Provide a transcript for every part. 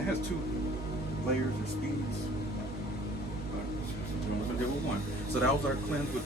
it has 2 layers or speeds. We're gonna deal with one. So that was our cleanse with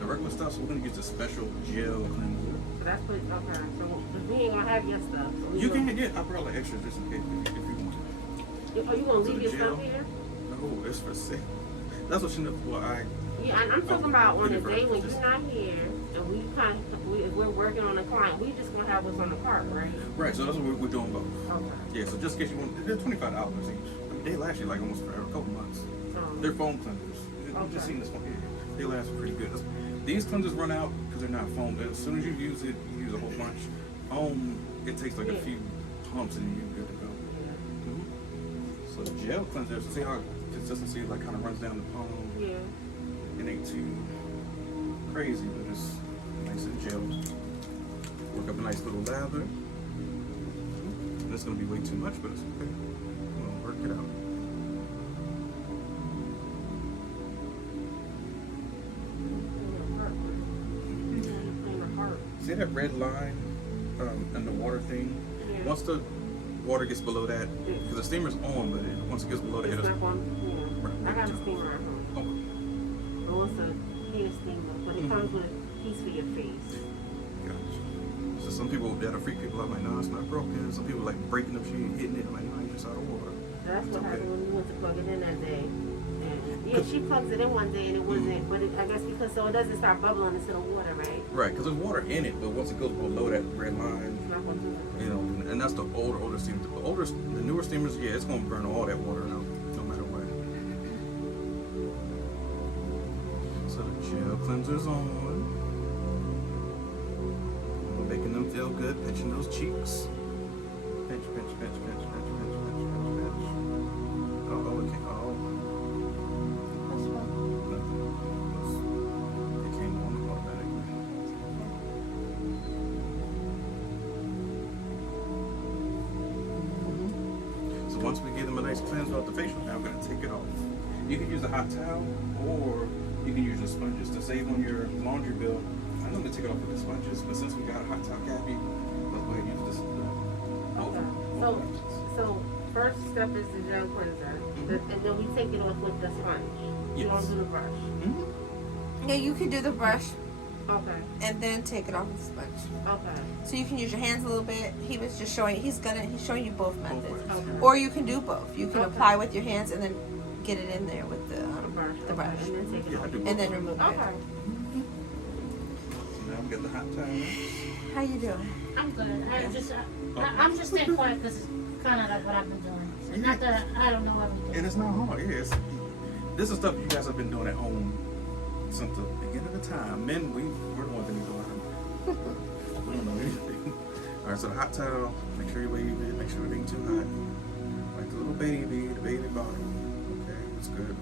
the regular stuff. So we're gonna use the special gel cleanser. So that's pretty okay. So we ain't gonna have your stuff. So You can get. I brought like extras just in case if you want. Are you gonna leave your stuff here? No, it's for sale. That's what she knows. Well, Yeah, I'm talking about on the day when you're not here, and if we're working on a client, we just gonna have what's on the cart, right? Right. So that's what we're doing both. Okay. Yeah. So just in case you want, they're $25 each. I mean, they last you like almost for a couple months. They're foam cleansers. You've just seen this one. Yeah, they last pretty good. These cleansers run out because they're not foam. As soon as you use it, you use a whole bunch. Foam, it takes like a few pumps and you're good to go. So the gel cleanser, so see how consistency like kind of runs down the palm. Yeah. It ain't too crazy, but it's nice and gel. Work up a nice little lather. That's gonna be way too much, but it's okay. We're gonna work it out. See that red line and the water thing? Yeah. Once the water gets below that, because the steamer's on, but once it gets below that, It's it'll... not on. I got a steamer at home. Oh. Well, it's a hair steamer, but it comes with a piece for your face. Gotcha. So some people, that are freak people, are like, no, it's not broken. Some people like breaking up, she ain't hitting it. I'm like, no, you're just out of water. That's what happened when we went to plug it in that day. And yeah, she plugs it in one day and it wasn't, but I guess because so it doesn't start bubbling into the water, right? Right, because there's water in it, but once it goes below that red line, It's not going to do it. you know, and that's the older steamer. The newer steamers, yeah, it's gonna burn all that water out, no matter what. So the gel cleanser's on. We're making them feel good, pinching those cheeks. Pinch, pinch, pinch, pinch, pinch, pinch, pinch, pinch, pinch. Oh, it came. Oh. This one. It came on automatically. So once we give them a nice cleanse off the facial, now we're gonna take it off. You can use a hot towel or you can use your sponges to save on your laundry bill. I'm gonna take it off with the sponges, but since we got a hot towel cappy, let's go ahead and use this. Okay. So first step is the gel cleanser, and then we take it off with the sponge. You don't do the brush. Yeah, you can do the brush Okay. and then take it off with the sponge. Okay. So you can use your hands a little bit. He was just showing. He's showing you both methods. ways. Okay. Or you can do both. You can Okay. apply with your hands and then get it in there with the brush. the brush. Okay, and then take it Yeah, I off. do. and then remove it. Okay. So now we got the hot towel. How you doing? I'm good. I'm just staying quiet because it's kind of like what I've been doing. It's not that I don't know everything. And it's not hard. Yeah, this is stuff you guys have been doing at home since the beginning of the time. Men, we're the ones that need to learn. We don't know anything. All right, so the hot towel. Make sure you wave it. Make sure it ain't too hot. Like the little baby, the baby bottle. Okay, that's good.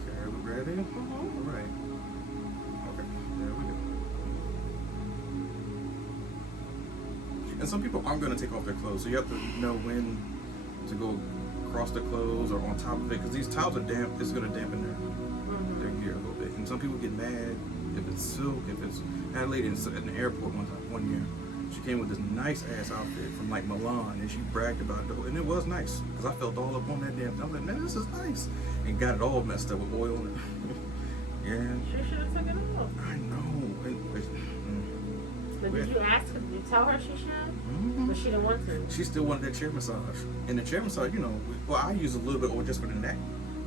Okay, are we ready? All right. Okay, there we go. And some people aren't going to take off their clothes, so you have to know when to go across the clothes or on top of it, because these towels are damp. It's going to dampen their gear a little bit. And some people get mad if it's silk, if it's... I had a lady in the airport one year. She came with this nice ass outfit from like Milan, and she bragged about it, and it was nice because I felt all up on that damn thing. I was like, man, this is nice, and got it all messed up with oil. Yeah, She should have took it off. I know. But did you ask her? Did you tell her she should? But she didn't want to. She still wanted that chair massage, and the chair massage, you know, well, I use a little bit of oil just for the neck,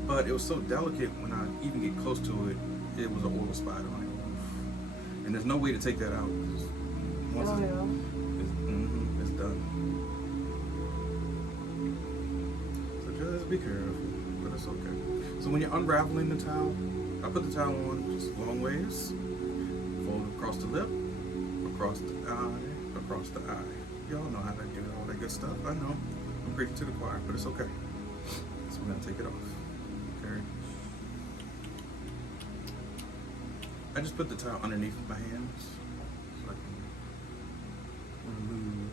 but it was so delicate when I even get close to it, it was an oil spot on it, and there's no way to take that out. Once it's done. So just be careful, but it's okay. So when you're unraveling the towel, I put the towel on just long ways, fold it across the lip, across the eye. Y'all know how to do all that good stuff. I know. I'm preaching to the choir, but it's okay. So we're gonna take it off. Okay. I just put the towel underneath my hands. So I can remove,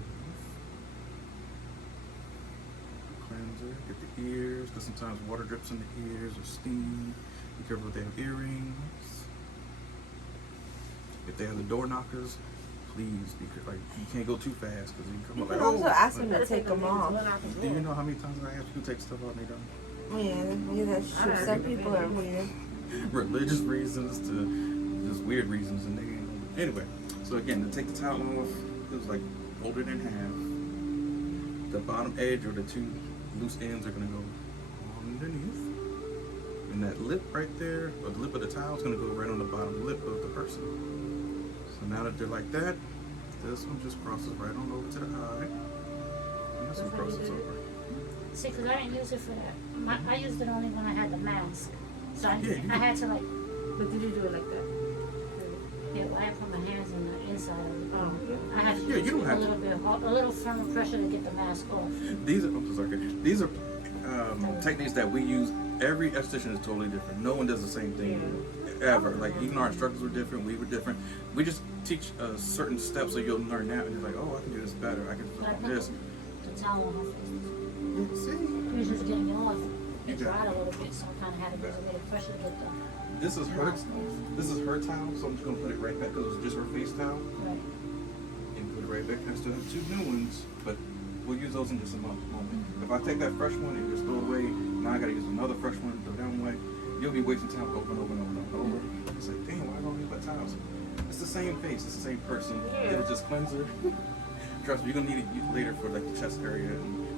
cleanser, get the ears, because sometimes water drips in the ears or steam. Be careful if they have earrings. If they have the door knockers, please, because like you can't go too fast because you come You up can like, also ask them Better to take them a minute off. to run out the Do you door. know how many times I have people take stuff out and they don't? Yeah, that's true. Some people are weird. Religious reasons to just weird reasons, and they anyway. So again, to take the towel off, it was like folded in half. The bottom edge or the two loose ends are gonna go underneath, and that lip right there, or the lip of the towel, is gonna go right on the bottom lip of the person. So now that they're like that, this one just crosses right on over to the eye, and this one crosses over. See, because I didn't use it for that. I used it only when I had the mask. So I had to like, But did you do it like that? yeah, I put my hands on the inside of it. Oh, yeah. I had to Yeah, you use don't a have little bit, a little firm pressure to get the mask off. These are, I'm so sorry. These are techniques that we use. Every esthetician is totally different. No one does the same thing ever. Like even our instructors were different. We were different. We just teach certain steps so you'll learn that. And you're like, oh, I can do this better. I can do this. The towel on her face. Yeah, see, He was just getting it off. It Yeah. dried a little bit, so I kind of had to use a little pressure to get the this is her. mask off. This is her towel, so I'm just gonna put it right back because it's just her face towel, Right. and put it right back. I still have two new ones, but we'll use those in just a moment. If I take that fresh one and just throw it away, now I gotta use another fresh one and throw that one away. You'll be wasting time over and over and over and over. It's like, damn, why do I use my towels? It's the same face, it's the same person. Yeah. It's just cleanser. Trust me, you're gonna need it later for like the chest area.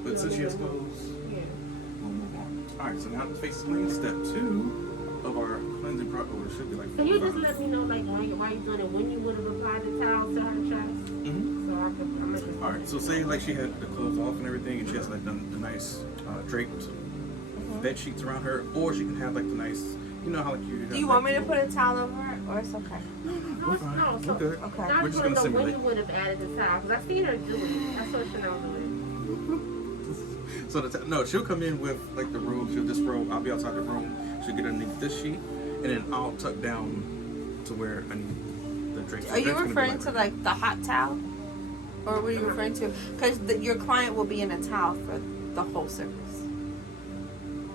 But since she has clothes, Yeah. we'll move on. Alright, so now the face is clean. Step 2 of our cleansing process, or it should be like Can you just let me know, like, why you're doing it, when you would have applied the towel to her chest? Mm-hmm. So I can, I'm just. Alright, so say like she had the clothes off and everything, and she has like the nice draped bed sheets around her, or she can have like the nice, you know how like you. Do you want me to put a towel over it, or it's okay? We're fine. No, We're so, good. Okay. now I We're just just want gonna to know when simulate. you would have added the towel, because I seen her do it. That's what Chanel doing. So no, she'll come in with like the robe. She'll disrobe. I'll be outside the room. She'll get underneath this sheet, and then I'll tuck down to where I need the drapes. Are you referring to like the hot towel, or what are you referring to? Because your client will be in a towel for the whole service.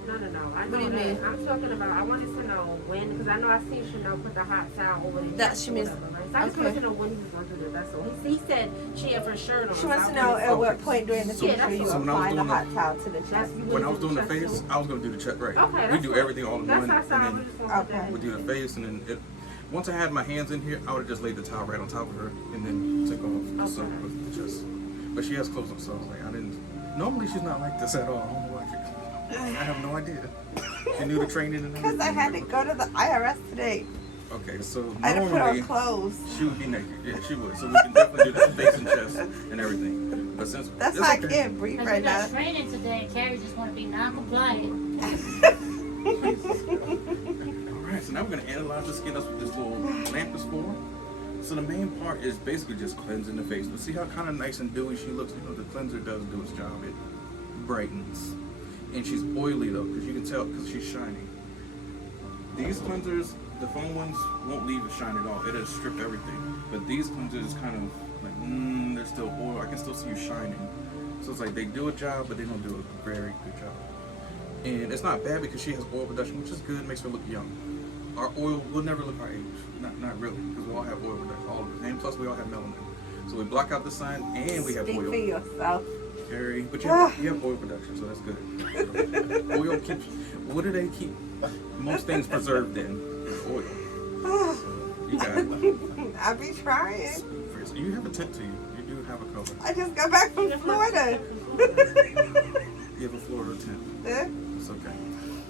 No. I know What do you that. mean? I'm talking about, I wanted to know when, because I know I seen Chanel put the hot towel over the That chest she or means- whatever, right? So I just okay. wanted to know when he was going to do that. That's all. He said she had her shirt on. She so wants I to know wanted at what Okay. point during the So- picture you so when I was apply the doing hot towel to the chest. That's- When I was doing the chest face, too? I was gonna do the chest right. Okay, We that's do fine. everything all in That's one, how I and sound. then We just want to put that Okay. in. we do the face, and then it. Once I had my hands in here, I would have just laid the towel right on top of her, and then took off the soap Okay. with the chest. But she has clothes on, so I was like, I didn't. Normally she's not like this at all. I don't know why I have no idea. She knew the training and Because I had to go to the IRS today. Okay, so I had to put normally on clothes. she would be naked. Yeah, she would. So we can definitely do the face and chest and everything. But since That's it's why I okay. can't breathe Because right we got now. training today, and Carrie just want to be non-compliant. Alright, so now we're gonna analyze the skin. That's what this little lamp is for. So the main part is basically just cleansing the face. But see how kind of nice and dewy she looks? You know, the cleanser does do its job. It brightens. And she's oily though, because you can tell because she's shiny. These cleansers, the foam ones, won't leave a shine at all. It'll strip everything. But these cleansers kind of like, they're still oil. I can still see you shining. So it's like they do a job, but they don't do a very good job. And it's not bad because she has oil production, which is good, makes her look young. Our oil will never look our age. Not really, because we all have oil production, all of it. And plus we all have melanin. So we block out the sun and we have Speak oil. for yourself. Carrie, but you have oil production, so that's good. Oil keeps, what do they keep most things preserved in? Is oil. So you got it. I be trying. So you have a tint to you. You do have a color. I just got back from Florida. You have a Florida tint. Eh? It's okay.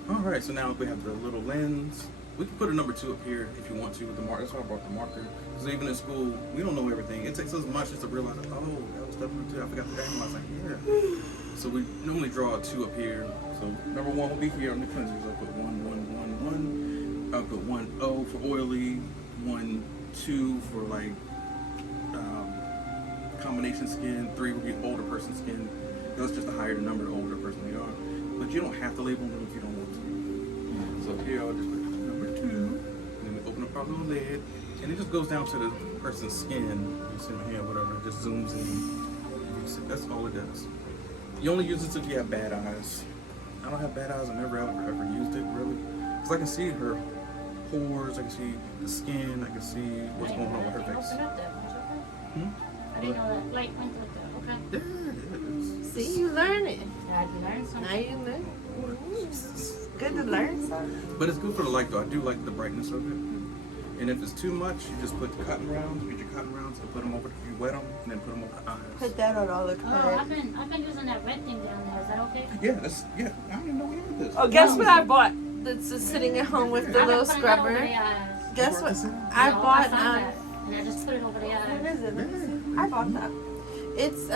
Alright, so now we have the little lens. We can put a number 2 up here if you want to with the marker. That's why I brought the marker. Because even in school, we don't know everything. It takes us much just to realize, oh, that was step number 2. I forgot the name. I was like, yeah. So we normally draw a 2 up here. So number 1 will be here on the cleansers. I'll put 1, 1, 1, 1. I'll put 1 O for oily, 1, 2 for like combination skin, 3 would be older person skin. That's just the higher the number, the older person they are. But you don't have to label them if you don't want to. So here I'll just put number 2, and then we open up our little lid, and it just goes down to the person's skin. You see my hand, whatever, it just zooms in. You see, that's all it does. You only use this if you have bad eyes. I don't have bad eyes. I never ever used it really, because I can see her pores, I can see the skin, I can see what's going on with her face. Open up that much, okay? I didn't know that light went with it. Okay. Yeah, it is. See, you learn it. Yeah, I learned something. Now you learn. It's good to learn something. But it's good for the light though. I do like the brightness of it. And if it's too much, you just put the cotton rounds, get your cotton rounds and put them over, you wet them, and then put them over the eyes. Put that on all the Oh, colors. I've been using that red thing down there. Is that okay? Yeah, I don't even know we have this. Oh, guess what I bought? That's just sitting at home with the I've been little putting that over scrubber. the eyes. Guess what? This is- I No, bought found that, and I just put it over the What eyes. is it? Let me see. I bought that. It's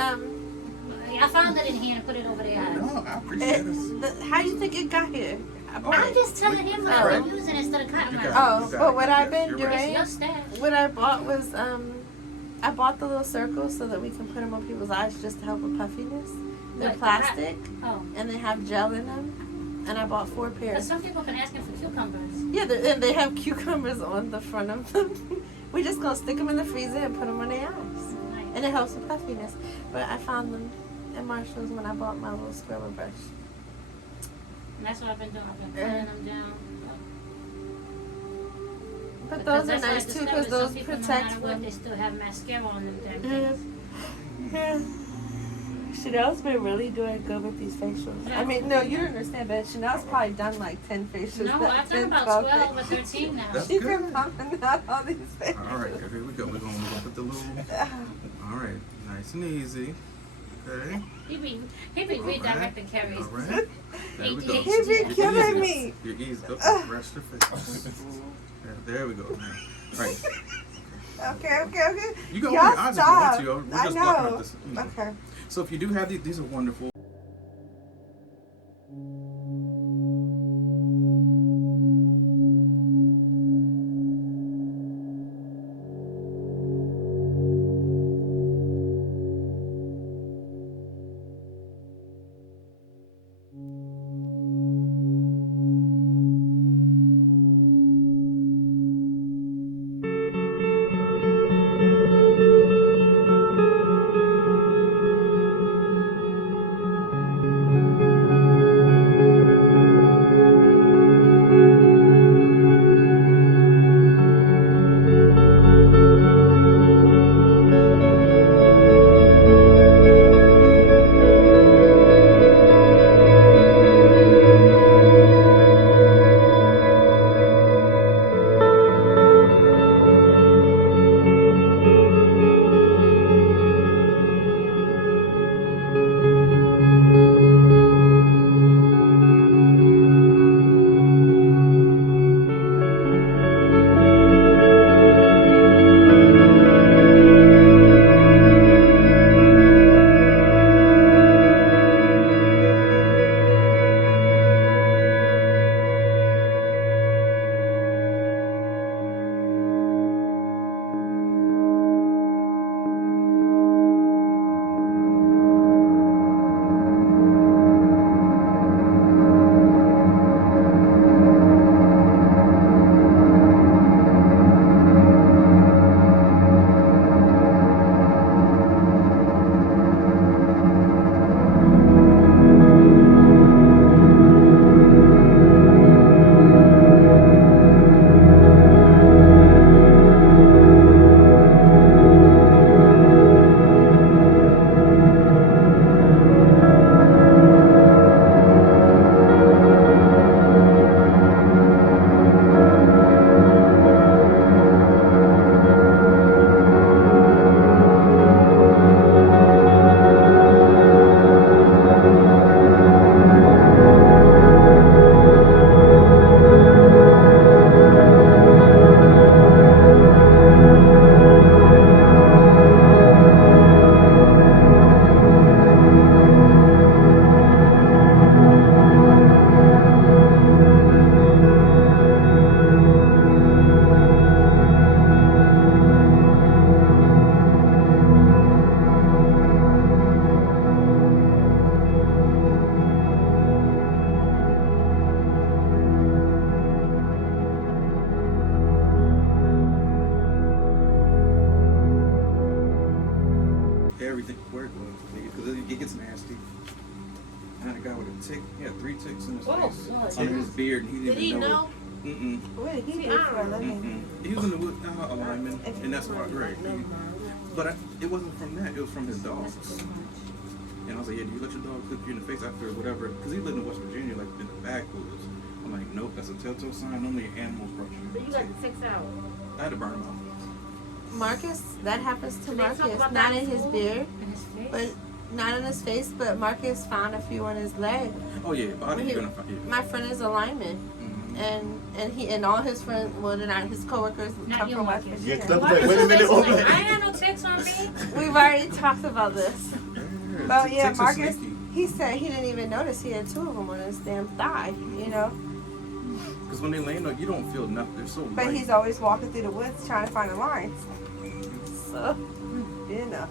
I found it in here and put it over the eyes. No, I appreciate it. how do you think it got here? I'm just telling him what I've been using instead of cotton You rounds. got it. Oh, but what I've been You're right. It's your doing, stash. what I bought was I bought the little circles so that we can put them on people's eyes just to help with puffiness. They're What, the plastic Oh. and they have gel in them, and I bought 4 But pairs. some people have been asking for cucumbers. Yeah, and they have cucumbers on the front of them. We're just gonna stick them in the freezer and put them on their eyes, and it helps with puffiness. But I found them at Marshalls when I bought my little scrubber brush. And that's what I've been doing. I've been putting them down. But Because those are that's what I nice too discovered, because some those people, no protect matter what, them. they still have mascara on them damn Yeah. things. Yeah. Chanel's been really doing good with these facials. Yeah. I mean, no, you don't understand, but Chanel's probably done like 10 facials. No, I've done 10, about 12 12 or facials. 13 now. That's She's good. been pumping out all these facials. All right, here we go. We're gonna put the little. All right, nice and easy. Okay. He be redirecting Carrie's. All right. There we go. ADHD. He be You're killing easy. me. You're easy. Okay, rest your face. There we go. All right. Okay. You can open Y'all your eyes if you want stop. to. We're I just blocking know. out this. You know. Okay. So if you do have these are wonderful. Everything where it goes because it gets nasty. I had a guy with a tick. He had 3 ticks in his face, under his beard, and he Did didn't he even know. know? Mm-mm. What did he do I for a don't living? He was in the wood, a lineman, and that's why, right. But it wasn't from that. It was from his dogs. That's too much. And I was like, yeah, do you let your dog clip you in the face after whatever? Because he lived in West Virginia, like in the backwoods. I'm like, nope, that's a telltale sign. Only animals brush But you. you got the ticks out. I had to burn him out. Marcus, that happens to Did they talk Marcus. about Not that in his before? beard, In his face? but not in his face. But Marcus found a few on his leg. Oh yeah, body He- you're gonna find. Yeah. My friend is a lineman, and he and all his friends, well, they're not his coworkers, Not come you, from West Marcus. Virginia. Yeah, Why wait is a your minute, face hold like, on. I ain't got no ticks on me. We've already talked about this. Yeah, Oh yeah, ticks are Marcus. sneaky. He said he didn't even notice he had 2 of them on his damn thigh. You know, Because when they land on you, don't feel nothing. They're so but light. he's always walking through the woods trying to find the lines. So, you know.